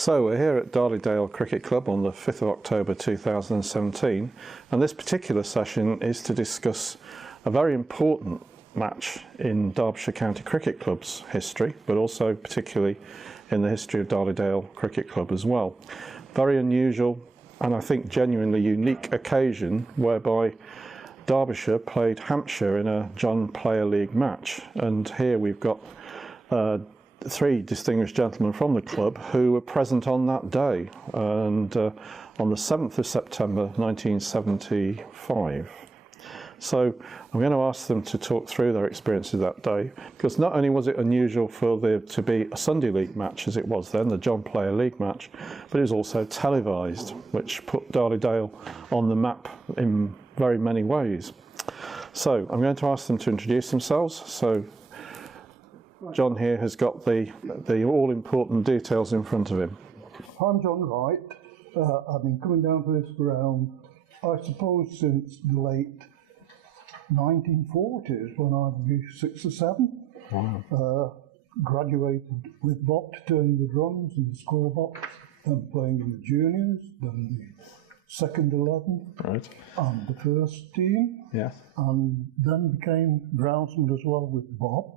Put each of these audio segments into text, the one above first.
So we're here at Darley Dale Cricket Club on the 5th of October 2017, and this particular session is to discuss a very important match in Derbyshire County Cricket Club's history, but also particularly in the history of Darley Dale Cricket Club as well. Very unusual and I think genuinely unique occasion whereby Derbyshire played Hampshire in a John Player League match, and here we've got three distinguished gentlemen from the club who were present on that day, and on the 7th of September 1975. So I'm going to ask them to talk through their experiences that day, because not only was it unusual for there to be a Sunday League match as it was then, the John Player League match, but it was also televised, which put Darley Dale on the map in very many ways. So I'm going to ask them to introduce themselves. So John here has got the all-important details in front of him. I'm John Wright. I've been coming down to this ground, I suppose, since the late 1940s, when I'd be 6 or 7. Wow. Graduated with Bob to turning the drums in the score box, then playing in the juniors, then the second 11, right, and the first team, yes, and then became groundsman as well with Bob,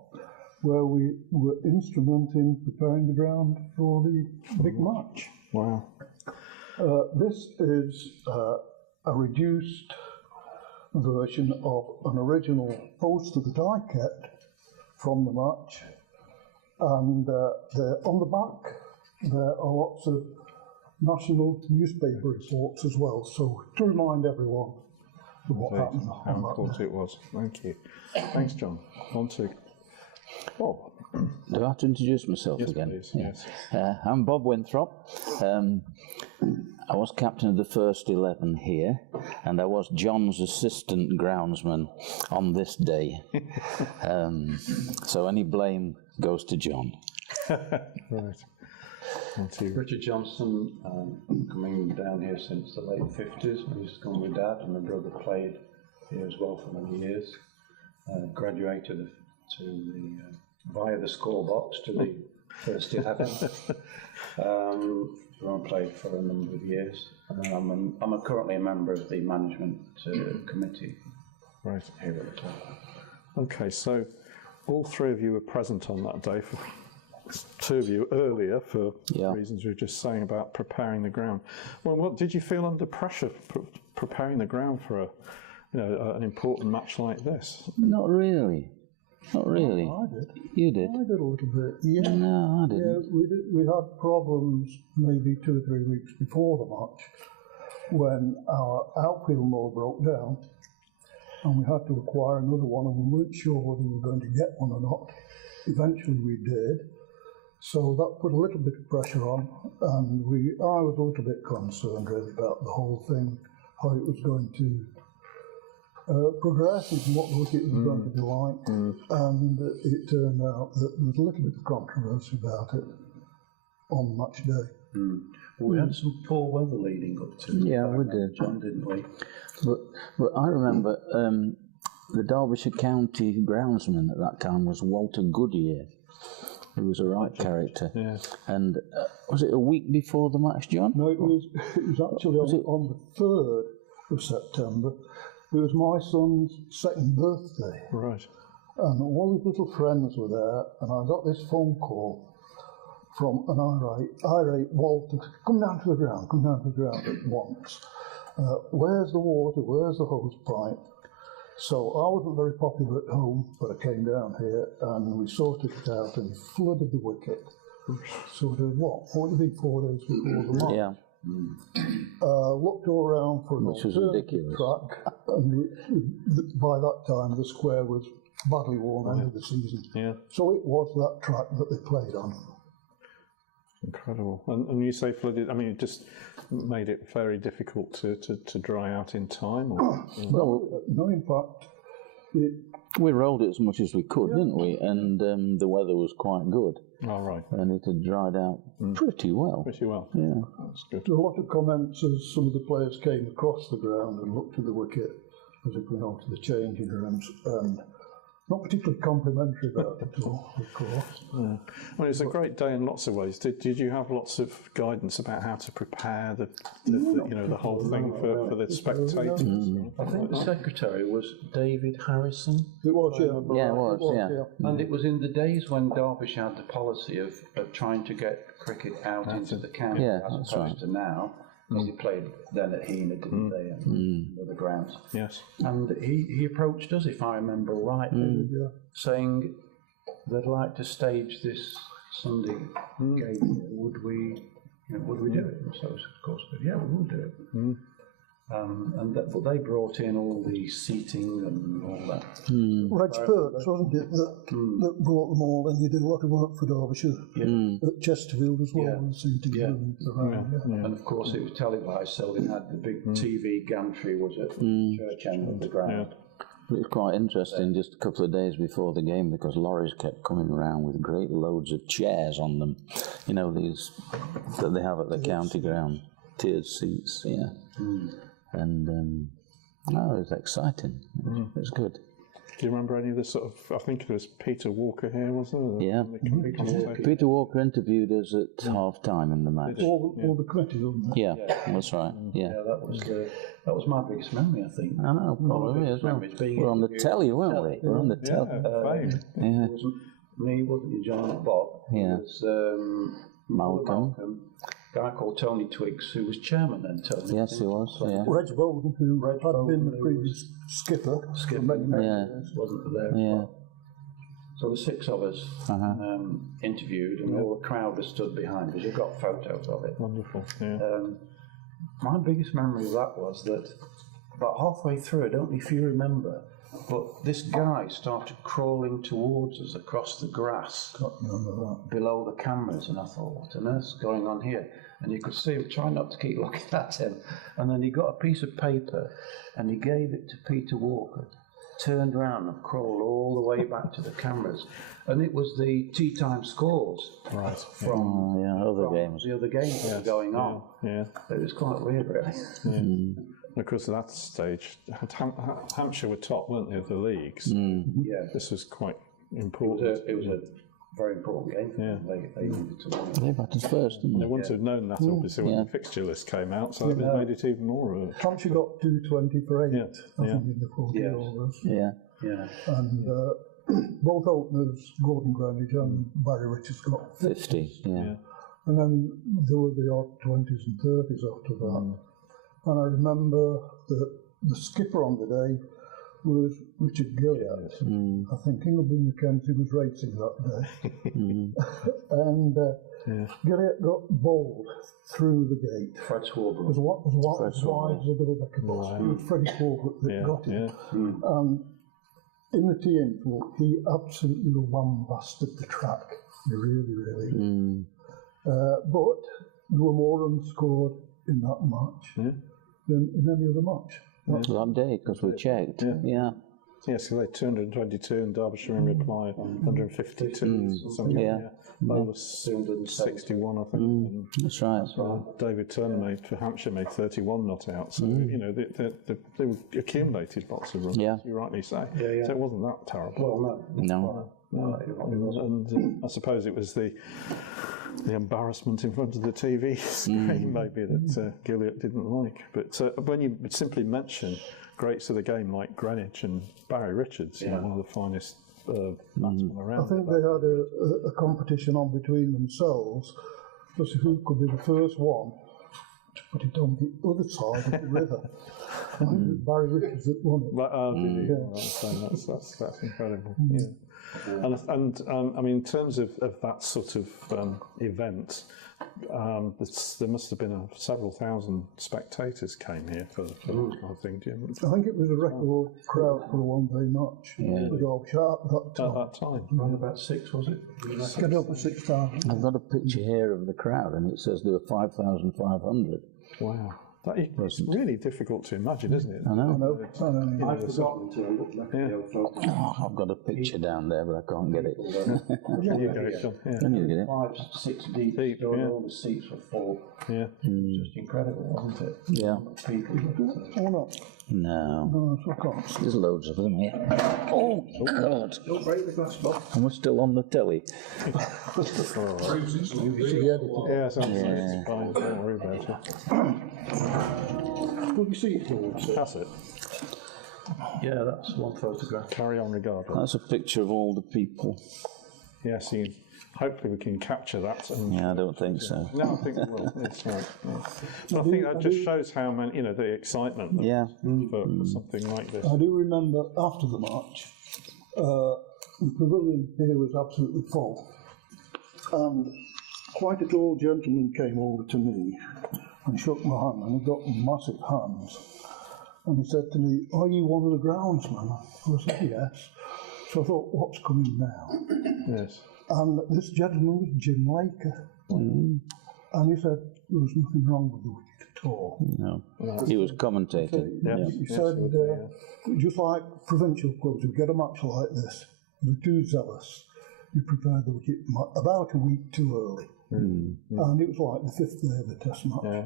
where we were instrumental in preparing the ground for the big match. Wow. This is a reduced version of an original poster that I kept from the match, and on the back there are lots of national newspaper reports as well, so to remind everyone of what happened. How important it was. Thank you. Thanks, John. On to Bob. Do I have to introduce myself yes, again? Please. Yes. I'm Bob Winthrope. I was captain of the first 11 here, and I was John's assistant groundsman on this day. So any blame goes to John. Right. Richard Johnson, coming down here since the late 50s. I used to come with Dad, and my brother played here as well for many years. Graduated via the score box to the first 11. I played for a number of years. I'm currently a member of the management committee, right, here at the club. Okay, so all three of you were present on that day. For two of you earlier, for reasons we were just saying about preparing the ground. Well, what did you feel under pressure preparing the ground for an important match like this? Not really. Not really. I did. You did? I did a little bit, yeah. No, I didn't. Yeah, we had problems maybe 2 or 3 weeks before the match when our outfield mower broke down, and we had to acquire another one, and we weren't sure whether we were going to get one or not. Eventually we did, so that put a little bit of pressure on, and I was a little bit concerned really about the whole thing, how it was going to progress and what the wicket was going to be like, and it turned out that there was a little bit of controversy about it on match day. Well, we had some poor weather leading up to it. Yeah, we did. John, didn't we? But I remember the Derbyshire County groundsman at that time was Walter Goodyear. He was a right character. Yeah. And was it a week before the match, John? No, it was actually on the 3rd of September. It was my son's 2nd birthday. Right. And all his little friends were there, and I got this phone call from an irate Walter, come down to the ground at once. Where's the water, where's the hose pipe? So I wasn't very popular at home, but I came down here and we sorted it out, and he flooded the wicket. Sort of, what would it be, 4 days before the match? Yeah. Looked all around for an alternative track, and by that time the square was badly worn end of the season. Yeah. So it was that track that they played on. Incredible. And you say flooded, I mean, it just made it very difficult to dry out in time? Or, no, in fact, we rolled it as much as we could, didn't we? And the weather was quite good. Oh, right. And it had dried out pretty well. Pretty well. Yeah. That's good. There were a lot of comments as some of the players came across the ground and looked at the wicket as it went on to the changing rooms, and not particularly complimentary about it all, of course. Well, it was a great day in lots of ways. Did you have lots of guidance about how to prepare the whole thing for the spectators? I think the secretary was David Harrison. It was, yeah. Yeah, it was. And it was in the days when Derbyshire had the policy of trying to get cricket out into the county, Yeah, as that's opposed to now, because they played then at Heanor, didn't they, and other grounds. Yes. And he approached us, if I remember rightly, saying they'd like to stage this Sunday game. Would we do it? And so, of course, yeah, we will do it. But they brought in all the seating and all that. Reg Perks, wasn't it, that brought them all in. He did a lot of work for Derbyshire at Chesterfield as well, and seating rooms around. And of course, it was televised, so they had the big TV gantry was at the church end of the ground. It was quite interesting just a couple of days before the game because lorries kept coming around with great loads of chairs on them. You know, these that they have at the county ground, tiered seats, And it was exciting. It was good. Do you remember any of this sort of? I think it was Peter Walker here, wasn't it? Yeah. Peter Walker interviewed us at half time in the match. All the committee, wasn't it? Yeah, that's right. Yeah. That was my biggest memory, I think. I know, probably as well. We're on the telly, weren't we? We're on the telly. It was me, wasn't it, John and Bob? Yeah. It was Malcolm. A guy called Tony Twiggs, who was chairman then, Tony. Yes, he was, yeah. Reg Bowden, who had been the previous skipper for many years. Wasn't there. Yeah. So the six of us interviewed, and all the crowd was stood behind us. You've got photos of it. Wonderful. Yeah. My biggest memory of that was that about halfway through, I don't know if you remember, but this guy started crawling towards us across the grass below the cameras, and I thought, what on earth's going on here? And you could see him trying not to keep looking at him. And then he got a piece of paper and he gave it to Peter Walker, turned around and crawled all the way back to the cameras. And it was the tea time scores from other games. The other games that were going on. Yeah. It was quite weird, really. Of course, at that stage, Hampshire were top, weren't they, of the leagues? Yeah. This was quite important. It was a very important game. Yeah. They needed to win. They batted first, didn't They they? wouldn't have known that, obviously, when the fixture list came out, so it made it even more. Hampshire got 220 for 8, I think, in the 40 Yes. overs. Yeah. And both openers, Gordon Greenwich and Barry Richards, got 50, yeah. And then there were the odd 20s and 30s after that. And I remember that the skipper on the day was Richard Gilliatt. I think Ingleby Mackenzie was racing that day. And Gilliatt got bowled through the gate. Fred Swarbrick. As wide as a double-decker bus. It was Freddie Swarbrick that got it. And in the tea info, he absolutely lambasted the track. He really. But there were more runs scored in that match than in any other match. That day, because we checked. Yes, so they 222 and Derbyshire in reply 152. Something, over 61, I think. That's right. David Turner made for Hampshire made 31 not out. So you know they accumulated lots of runs. Yeah. You rightly say. So it wasn't that terrible. Well, No. And I suppose it was the embarrassment in front of the TV screen maybe that Gilliatt didn't like. But when you simply mention greats of the game like Greenwich and Barry Richards, you know, one of the finest batsmen around. I think they had a competition on between themselves as to who could be the first one to put it on the other side of the river. I think it was Barry Richards that won it. That's incredible. And I mean, in terms of that sort of event, there must have been several thousand spectators came here for that kind of thing. I think it was a record crowd for a one-day match. It was all sharp at that time. Around about 6, was it? Get up to 6,000. I've got a picture here of the crowd, and it says there were 5,500. Wow. It's really difficult to imagine, isn't it? I know. I've forgotten to look back at the old photo. Oh, I've got a picture down there, but I can't get it. Can you get it, John? Can you get it? 5, 6 deep, all the seats were full. Yeah. It was just incredible, wasn't it? Yeah. People. Or not. No. No, so I can't see. There's loads of them here. Oh, God. Don't break the glass box. And we're still on the telly. Yeah, it's fine. Don't worry about it. Will you see it towards it? That's it. Yeah, that's one photograph. Carry on regardless. That's a picture of all the people. Yes, hopefully we can capture that. And Yeah, I don't think so. no, I think we will. It's right. Yeah. But I think that just shows how many, the excitement that Yeah. for something like this. I do remember after the match, the pavilion here was absolutely full. And quite a tall gentleman came over to me and shook my hand, and he got massive hands. And he said to me, "Are you one of the groundsmen?" I said, "Yes." So I thought, what's coming now? Yes. And this gentleman was Jim Laker. And he said there was nothing wrong with the wicket at all. No. He was commentating. Yeah. He said, just like provincial clubs, you get a match like this, you're too zealous. You prepare the wicket about a week too early. And it was like the 5th day of the test match. Yeah.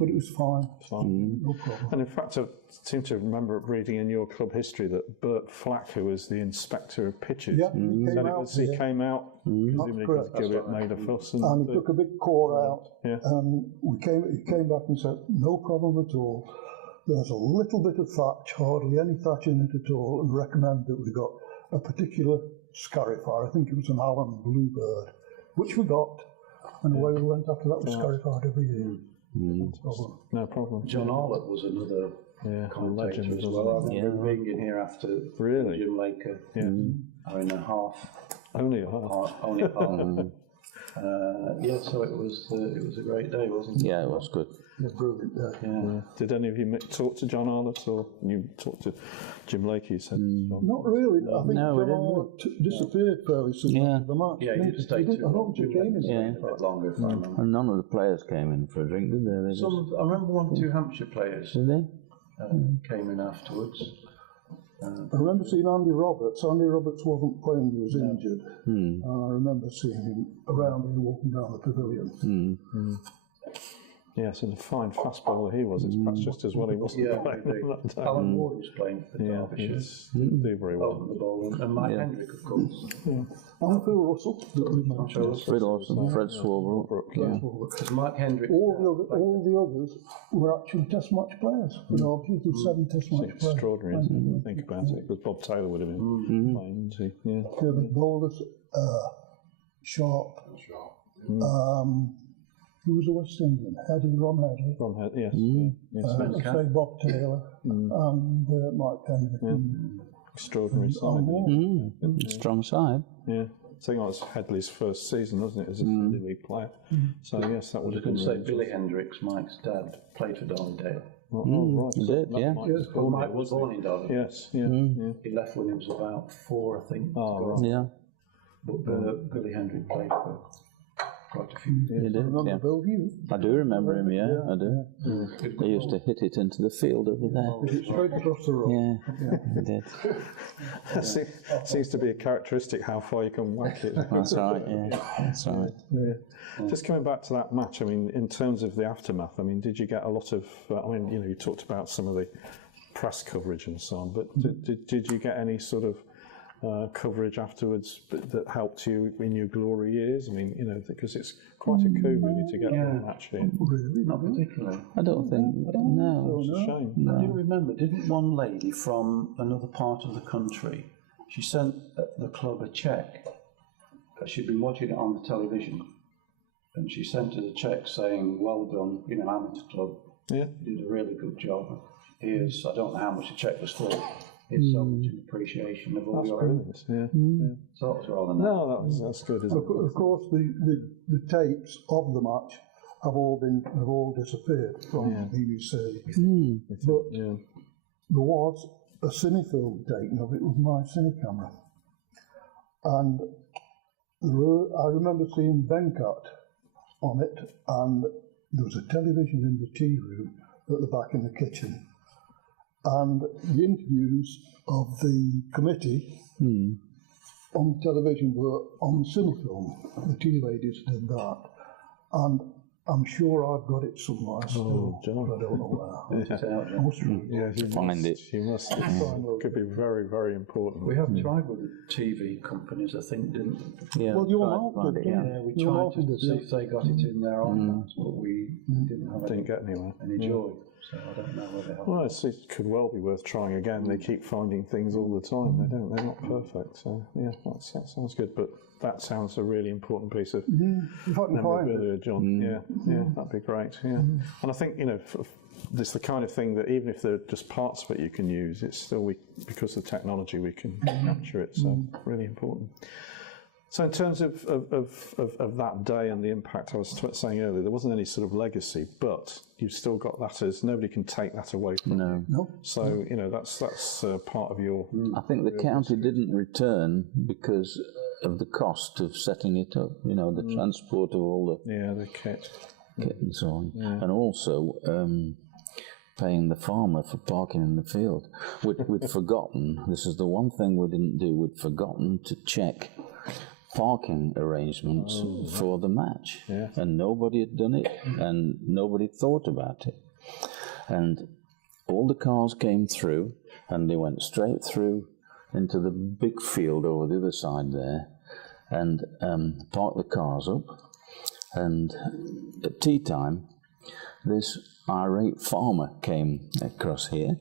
But it was fine. No problem. And in fact, I seem to remember reading in your club history that Bert Flack, who was the inspector of pitches, Yeah, he came out, presumably because Gilbert made a fuss. And he took a big core out, Yeah. and he came back and said, "No problem at all. There's a little bit of thatch, hardly any thatch in it at all, and recommend that we got a particular scarifier. I think it was an Allen Bluebird, which we got, and away we went after that. We scarified every year. No problem. John Arlott was another commentator legend, as well. I remember being in here after Really? Jim Laker. Hour and a half. Only a half. Only a half. So it was a great day, wasn't it? Yeah, it was good. A brilliant day. Yeah. Did any of you talk to John Arlott, or you talked to Jim Lake, you said? Not really. I think No, we John Arlott disappeared fairly soon after the match. Yeah, he did stay too I don't long. think he came in. Yeah. A bit longer, if I remember. And none of the players came in for a drink, did they? They just, I remember 1 or 2 Hampshire players did they? came in afterwards. I remember seeing Andy Roberts. Andy Roberts wasn't playing, he was injured. And I remember seeing him around here walking down the pavilion. Yes, and a fine fast bowler he was. It's perhaps just as well he wasn't playing indeed. that day. Alan Ward was playing for Derbyshire. Yes, didn't do very well. The bowler, and Mike Hendrick, of course. And Phil Russell, that we mentioned. Fred Olsen, Fred Swalbrook. Because Mike Hendrick. All the others were actually test match players. You know, did 7 test match players. Extraordinary, isn't it? Think about it, because Bob Taylor would have been playing, wouldn't he? Yeah. The bowlers, Sharp. Who was a West Indian? Ron Headley. Yes. I say Bob Taylor and Mike Hendrick. Extraordinary side. Strong side. Yeah. I think that was Headley's first season, wasn't it, as a Sunday League player? So, yes, that would have been say Billy Hendricks, Mike's dad, played for Darley Dale. Right. He did, yeah. Mike was born in Darley. Yes, yeah. He left when he was about 4, I think. Right. Yeah. But Billy Hendrick played for quite a few years. He did, yeah. Bill Hughes. I do remember him, yeah, I do. They used to hit it into the field over there. Straight across the road. Yeah, he did. Seems to be a characteristic how far you can whack it. That's right, yeah, that's right. Yeah. Just coming back to that match, I mean, in terms of the aftermath, I mean, did you get a lot of, you talked about some of the press coverage and so on, but did you get any sort of coverage afterwards that helped you in your glory years? I mean, because it's quite a coup really to get that match in. Really? Not particularly. I don't think, no. It's a shame. I do remember, didn't one lady from another part of the country, she sent the club a cheque. She'd been watching it on the television, and she sent us a cheque saying, "Well done, amateur club. Yeah. You did a really good job. Here's, I don't know how much the cheque was for. Here's so much in appreciation of all That's your brilliant, yeah. So that was rather nice. No, that's good, isn't it? Of course, the tapes of the match have all disappeared from BBC. But there was a cinefilm taken of it with my cine camera, and I remember seeing Venkat on it, and there was a television in the tea room at the back in the kitchen. And the interviews of the committee on television were on cinefilm. The tea ladies did that. And I'm sure I've got it somewhere still, John. but I don't know where. Yeah. I must read it. Yeah, you Find it. You must. It could be very, very important. We have tried with the TV companies, I think, didn't we? Yeah. Well, you're Right, out, find did it, you? yeah. We You're tried out, to did see you? if they got it in their iPads, but we didn't have Didn't get anywhere. any joy. So I don't know whether they have. Well, it could well be worth trying again. They keep finding things all the time. They're not perfect. So yeah, that sounds good. But that sounds a really important piece of If I can find it. memorabilia, John. Yeah, that'd be great. Yeah, and I think it's the kind of thing that even if they're just parts of it you can use, it's still because of technology we can capture it. So really important. So in terms of that day and the impact, I was saying earlier, there wasn't any sort of legacy, but you've still got that as nobody can take that away from you. No. So that's part of your. I think the county didn't return because of the cost of setting it up. The transport of all the kit. the kit and so on, and also paying the farmer for parking in the field. We'd forgotten. This is the one thing we didn't do. We'd forgotten to check parking arrangements for the match, and nobody had done it, and nobody thought about it, and all the cars came through, and they went straight through into the big field over the other side there, and parked the cars up, and at tea time this irate farmer came across here,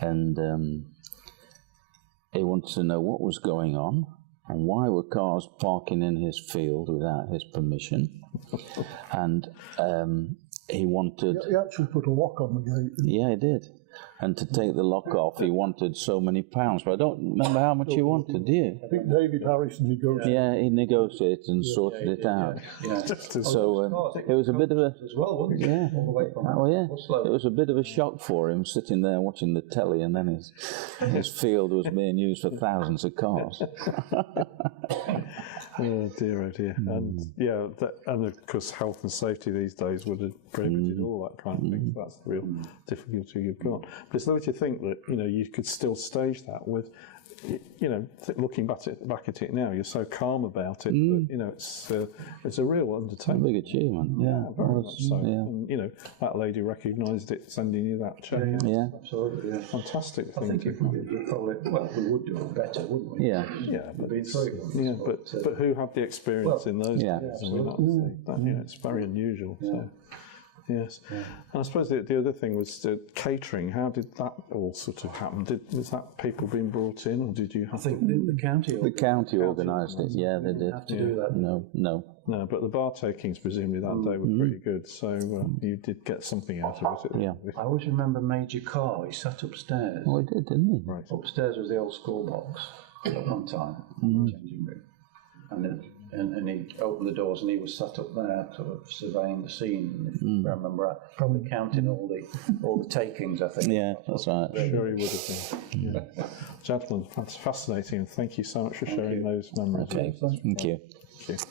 and he wanted to know what was going on and why were cars parking in his field without his permission. And he wanted... He actually put a lock on the gate. Yeah, he did. And to take the lock off, he wanted so many pounds. But I don't remember how much he wanted, do you? I think David Harrison negotiated. Yeah, he negotiated and sorted it out. So it was a bit of a... As well, wasn't it? Yeah. All the way from Oh yeah, Oslo. it was a bit of a shock for him sitting there watching the telly, and then his field was being used for thousands of cars. Oh dear. And of course health and safety these days would have prohibited all that kind of thing. So that's the real difficulty you've got. But it's lovely to think that you could still stage that with, looking back at it now, you're so calm about it. But it's a real undertaking. Big achievement. Yeah, very much so. Yeah. And that lady recognised it, sending you that check. Yeah. Absolutely, yeah. Fantastic I thing think to if we did probably, well, we would do it better, wouldn't we? Yeah. but We've been through it. but who had the experience in those yeah. days? And it's very unusual. So. Yes, and I suppose the other thing was the catering. How did that all sort of happen? Was that people being brought in, or did you have I think the county... The county organised it. Yeah, they did. have to do that. No. No, but the bar takings presumably that day were pretty good, so you did get something out of it. Yeah. I always remember Major Carr, he sat upstairs. Oh, he did, didn't he? Right. Upstairs was the old school box at one time, changing room. And he opened the doors and he was sat up there sort of surveying the scene. And if I remember right, probably counting all the takings, I think. Yeah, that's right. Sure he would have been. Yeah. Gentlemen, that's fascinating, and thank you so much for sharing those memories. Okay, thank you. Thank you.